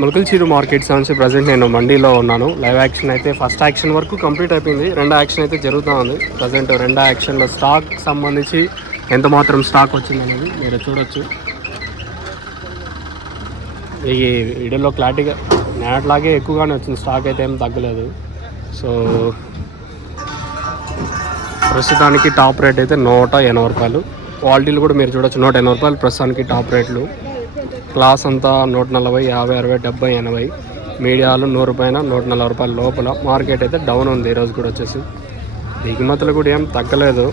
ములకల్చీరు markets నుంచి present నేను మండీలో ఉన్నాను. లైవ్ యాక్షన్ అయితే ఫస్ట్ యాక్షన్ వరకు కంప్లీట్ అయిపోయింది. రెండో యాక్షన్ అయితే జరుగుతూ ఉంది. ప్రజెంట్ రెండో యాక్షన్లో స్టాక్ సంబంధించి ఎంత మాత్రం స్టాక్ వచ్చిందనేది మీరు చూడొచ్చు. ఈ వీడియోలో క్లారిటీగా నేట్లాగే ఎక్కువగానే వచ్చింది, స్టాక్ అయితే ఏం తగ్గలేదు. సో ప్రస్తుతానికి టాప్ రేట్ అయితే 180 రూపాయలు. క్వాలిటీలు కూడా మీరు చూడొచ్చు, 180 రూపాయలు ప్రస్తుతానికి టాప్ రేట్లు. క్లాస్ అంతా 140, 50, 60, 70, 80. మీడియాలు 100 పైన, 140 రూపాయల లోపల. మార్కెట్ అయితే డౌన్ ఉంది ఈరోజు కూడా వచ్చేసి. దిగుమతులు కూడా ఏం తగ్గలేదు,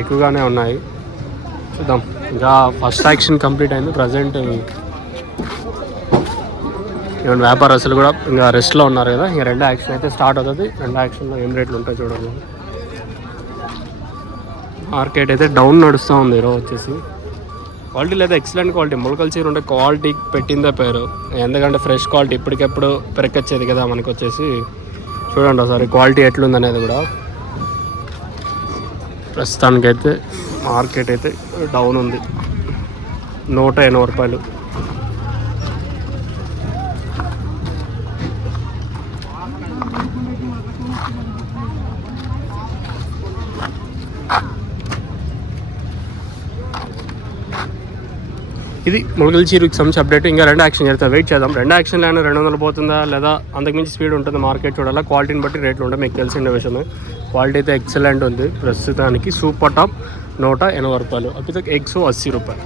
ఎక్కువగానే ఉన్నాయి. చూద్దాం. ఇంకా ఫస్ట్ యాక్షన్ కంప్లీట్ అయింది. ప్రజెంట్ ఈవెన్ వ్యాపారస్తులు కూడా ఇంకా రెస్ట్లో ఉన్నారు కదా. ఇంకా రెండో యాక్షన్ అయితే స్టార్ట్ అవుతుంది. రెండో యాక్షన్లో ఏం రేట్లు ఉంటాయి చూడాలి. మార్కెట్ అయితే డౌన్ నడుస్తూ ఉంది ఈరోజు వచ్చేసి. క్వాలిటీ లేదా ఎక్సలెంట్ క్వాలిటీ. ములకల్చీరు ఉంటే క్వాలిటీ పెట్టిందే పేరు, ఎందుకంటే ఫ్రెష్ క్వాలిటీ ఇప్పటికెప్పుడు పెరగచ్చేది కదా మనకు వచ్చేసి. చూడండి ఒకసారి క్వాలిటీ ఎట్లుందనేది కూడా. ప్రస్తుతానికైతే మార్కెట్ అయితే డౌన్ ఉంది, 180 రూపాయలు. ఇది ములకల్చీరుకి సంబంధించి అప్డేట్. ఇంకా రెండు యాక్షన్ జరుగుతుంది, వెయిట్ చేద్దాం. రెండు యాక్షన్లో అయినా 200 పోతుందా లేదా అంతకుమించి స్పీడ్ ఉంటుంది మార్కెట్ చూడాలా. క్వాలిటీని బట్టి రేట్లు ఉంటాయి, మీకు తెలిసిన విషయమే. క్వాలిటీ అయితే ఎక్సలెంట్ ఉంది. ప్రస్తుతానికి సూపర్ టాప్ 180 రూపాయలు. అప్పుడు 180 రూపాయలు.